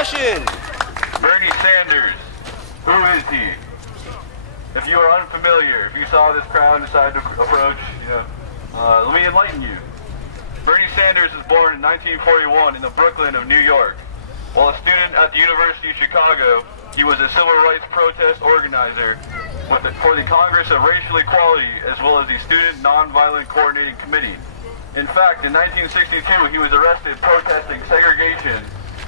discussion. Bernie Sanders. Who is he? If you are unfamiliar, if you saw this crowd and decided to approach, let me enlighten you. Bernie Sanders was born in 1941 in the Brooklyn of New York. While a student at the University of Chicago, he was a civil rights protest organizer for the Congress of Racial Equality, as well as the Student Nonviolent Coordinating Committee. In fact, in 1962, he was arrested protesting segregation,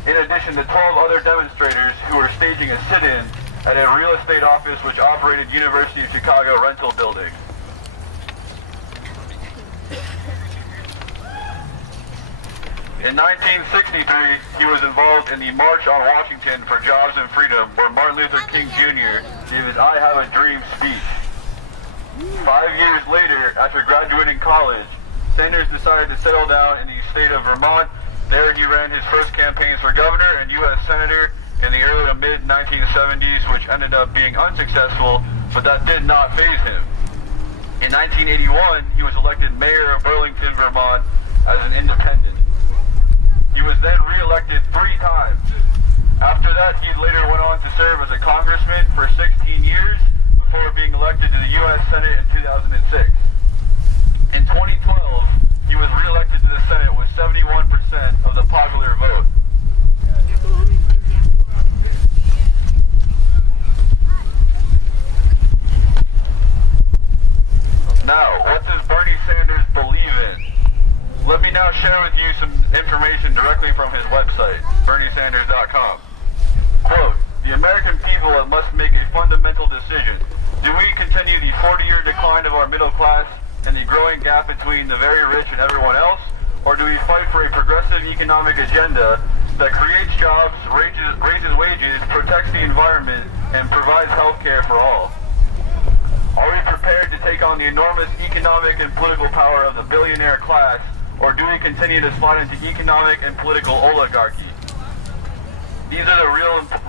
in addition to 12 other demonstrators who were staging a sit-in at a real estate office which operated University of Chicago rental building. In 1963, he was involved in the March on Washington for Jobs and Freedom, where Martin Luther King Jr. gave his I Have a Dream speech. 5 years later, after graduating college, Sanders decided to settle down in the state of Vermont. There he ran his first campaigns for governor and U.S. Senator in the early to mid-1970s, which ended up being unsuccessful, but that did not faze him. In 1981, he was elected mayor of Burlington, Vermont, as an independent. He was then re-elected 3 times. After that, he later went on to serve as a congressman for 16 years before being elected to the U.S. Senate in 2006. In 2012, he was re-elected to the Senate with 71% of the popular vote. Now, what does Bernie Sanders believe in? Let me now share with you some information directly from his website, berniesanders.com. Quote, the American people must make a fundamental decision. Do we continue the 40-year decline of our middle class and the growing gap between the very rich and everyone else, or do we fight for a progressive economic agenda that creates jobs, raises wages, protects the environment, and provides health care for all? Are we prepared to take on the enormous economic and political power of the billionaire class, or do we continue to slide into economic and political oligarchy? These are the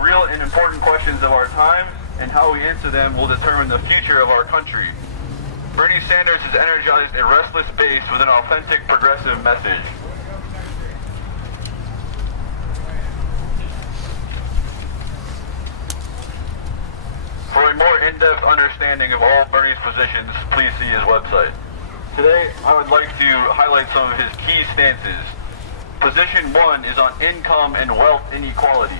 real and important questions of our time, and how we answer them will determine the future of our country. Bernie Sanders has energized a restless base with an authentic progressive message. For a more in-depth understanding of all Bernie's positions, please see his website. Today, I would like to highlight some of his key stances. Position 1 is on income and wealth inequality.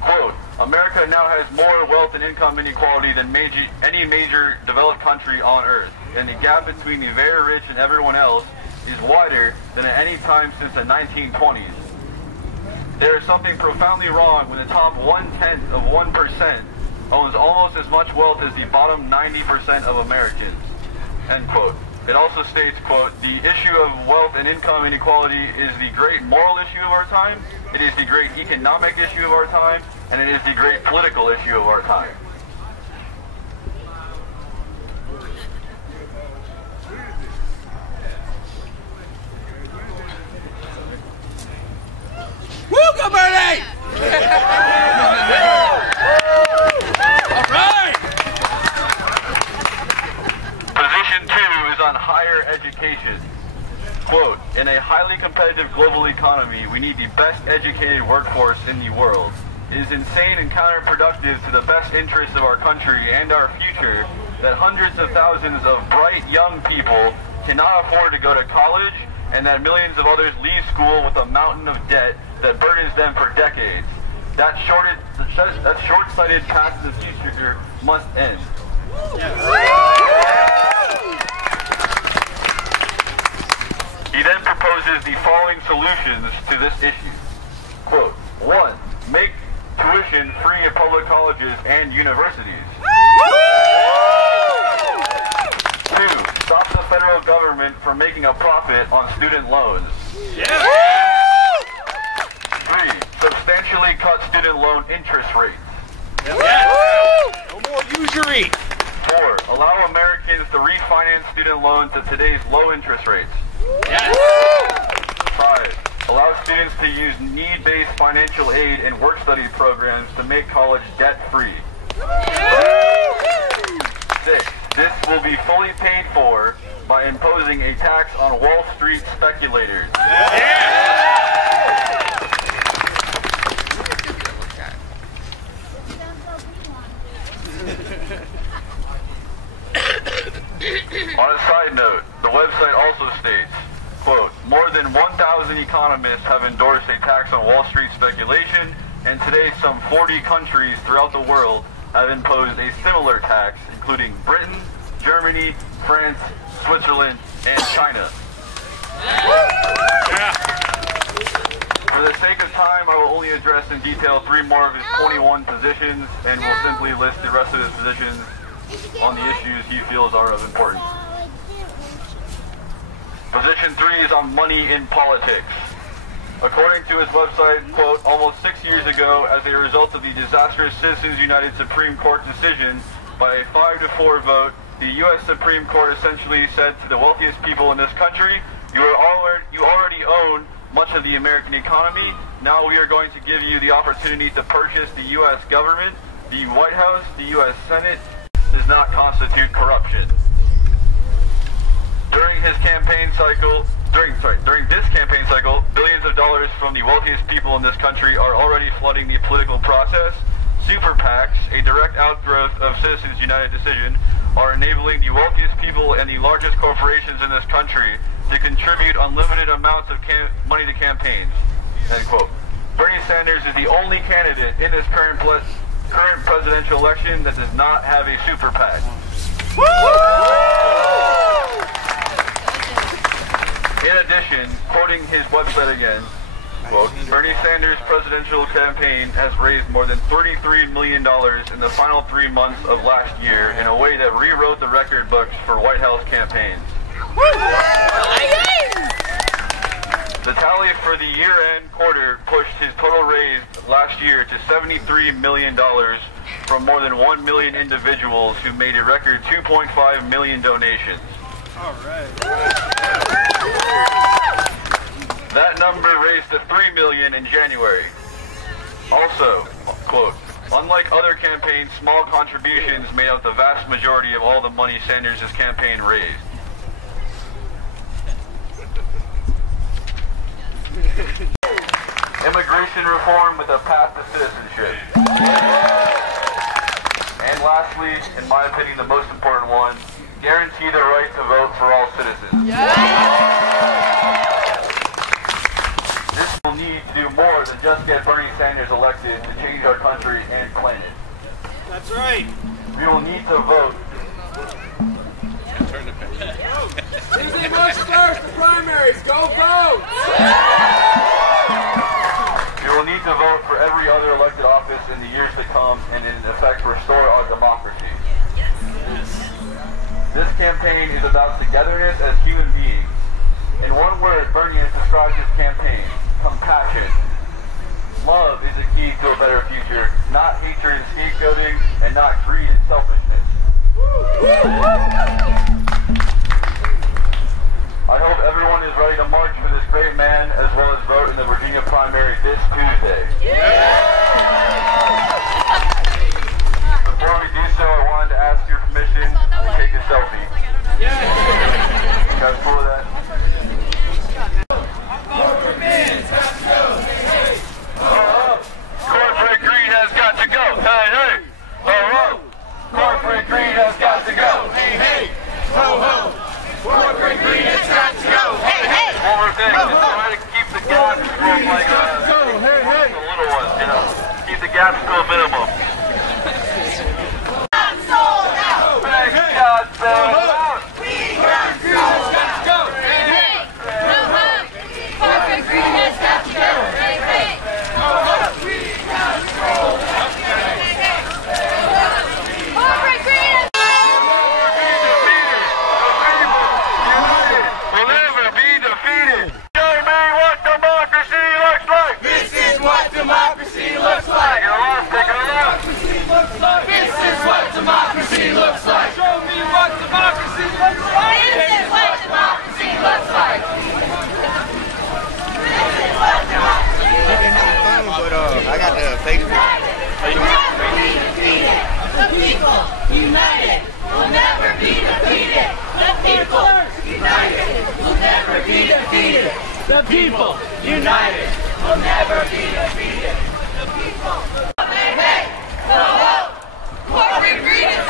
Quote, America now has more wealth and income inequality than any major developed country on earth, and the gap between the very rich and everyone else is wider than at any time since the 1920s. There is something profoundly wrong when the top 1/10 of 1% owns almost as much wealth as the bottom 90% of Americans, end quote. It also states, quote, the issue of wealth and income inequality is the great moral issue of our time, it is the great economic issue of our time, and it is the great political issue of our time. Woo, go Bernie! All right! Position 2 is on higher education. Quote, in a highly competitive global economy, we need the best educated workforce in the world. It is insane and counterproductive to the best interests of our country and our future that hundreds of thousands of bright young people cannot afford to go to college, and that millions of others leave school with a mountain of debt that burdens them for decades. That short-sighted path to the future must end. He then proposes the following solutions to this issue. Quote, 1. Make tuition free at public colleges and universities. 2. Stop the federal government from making a profit on student loans. 3. Substantially cut student loan interest rates. No more usury. 4. Allow Americans to refinance student loans at today's low interest rates. 5. Allow students to use need-based financial aid and work-study programs to make college debt-free. 6. This will be fully paid for by imposing a tax on Wall Street speculators. On a side note, the website also states, quote, more than 1,000 economists have endorsed a tax on Wall Street speculation, and today some 40 countries throughout the world have imposed a similar tax, including Britain, Germany, France, Switzerland, and China. For the sake of time, I will only address in detail 3 more of his 21 positions, and will simply list the rest of his positions on the issues he feels are of importance. Position 3 is on money in politics. According to his website, quote, almost 6 years ago, as a result of the disastrous Citizens United Supreme Court decision, by a 5-4 vote, the U.S. Supreme Court essentially said to the wealthiest people in this country, you already own much of the American economy. Now we are going to give you the opportunity to purchase the U.S. government. The White House, the U.S. Senate, does not constitute corruption. During this campaign cycle, billions of dollars from the wealthiest people in this country are already flooding the political process. Super PACs, a direct outgrowth of Citizens United decision, are enabling the wealthiest people and the largest corporations in this country to contribute unlimited amounts of money to campaigns. End quote. Bernie Sanders is the only candidate in this current presidential election that does not have a super PAC. In addition, quoting his website again, quote, Bernie Sanders' presidential campaign has raised more than $33 million in the final 3 months of last year in a way that rewrote the record books for White House campaigns. The tally for the year-end quarter pushed his total raised last year to $73 million from more than 1 million individuals who made a record 2.5 million donations. All right. That number raised to 3 million in January. Also, quote, unlike other campaigns, small contributions made up the vast majority of all the money Sanders' campaign raised. Immigration reform with a path to citizenship. And lastly, in my opinion, the most important one, guarantee the right to vote for all citizens. This will need to do more than just get Bernie Sanders elected to change our country and planet. That's right. We will need to vote. Tuesday, March 1st, the primaries. Go vote! We will need to vote for every other elected office in the years to come and in effect restore our democracy. This campaign is about togetherness as human beings. In one word, Bernie has described his campaign: compassion. Love is the key to a better future, not hatred and scapegoating, and not greed and selfishness. I hope everyone is ready to march for this great man, as well as vote in the Virginia primary this Tuesday. Before we do so, I wanted to ask your permission to take a selfie. You guys cool with that? Corporate greed has got to go. Hey, hey. Ho, ho. Corporate greed has got to go. Hey, hey. Ho, ho. Corporate greed has got to go. Hey, hey. One more thing. Just try to keep the gaps from like the little ones, you know. Keep the gaps to a minimum. I'm sold out. Thank God, sold out. We got to go. Hey, hey. Ho, ho. Corporate greed has got to go. Hey, hey. Ho, ho. We got to go. Hey, hey. Corporate greed. Democracy looks like. This is what democracy looks like. Show me what democracy looks like. This is what democracy looks like. This is what democracy looks like. I got the Facebook. Never be defeated. The people united will never be defeated. The people united will never be defeated. The people united will never be defeated. The people. Hey, hey, ho, ho. Corporate greed is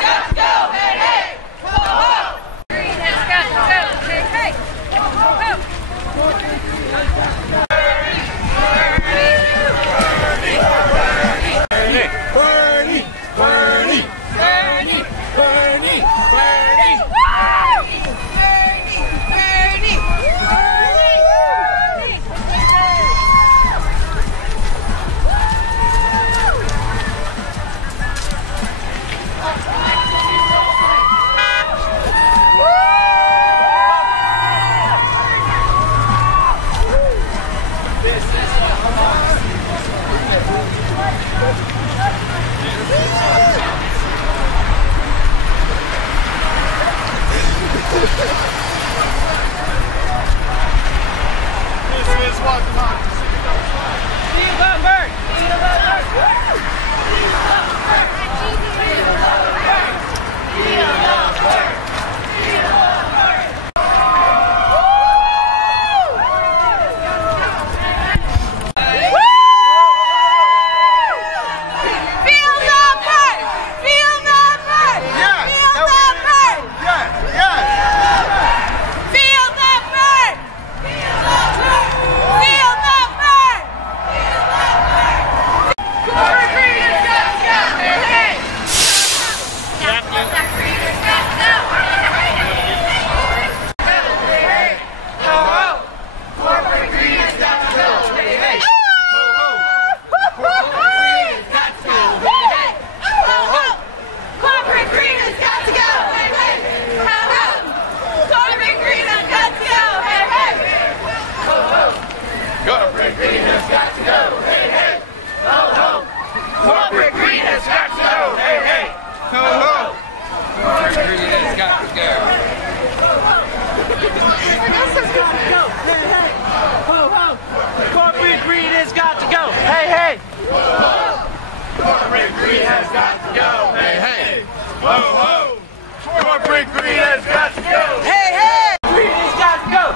Ho, ho! Corporate greed has got to go! Hey, hey! Greed has got to go!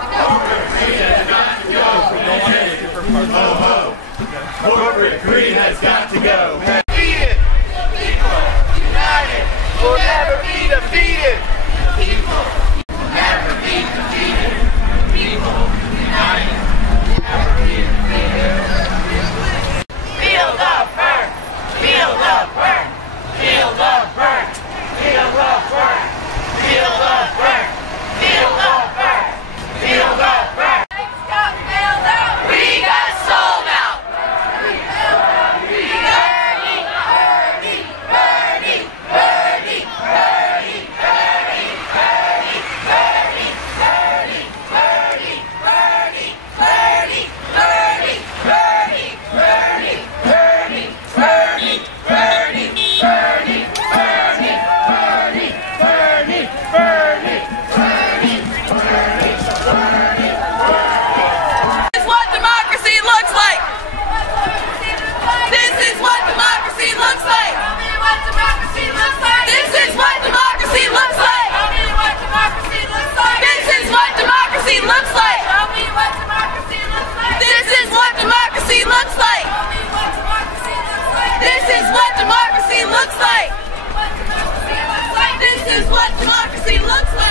Ho, ho! Corporate greed has got to go! Defeated! The people united will never be defeated! The people will never be defeated! The people united will never be defeated! Feel the burn! Feel the burn! Feel the burn! Feel the burn! Feel the burn! Feel the burn! Feel the burn! Got bailed out! We got sold out! Looks like.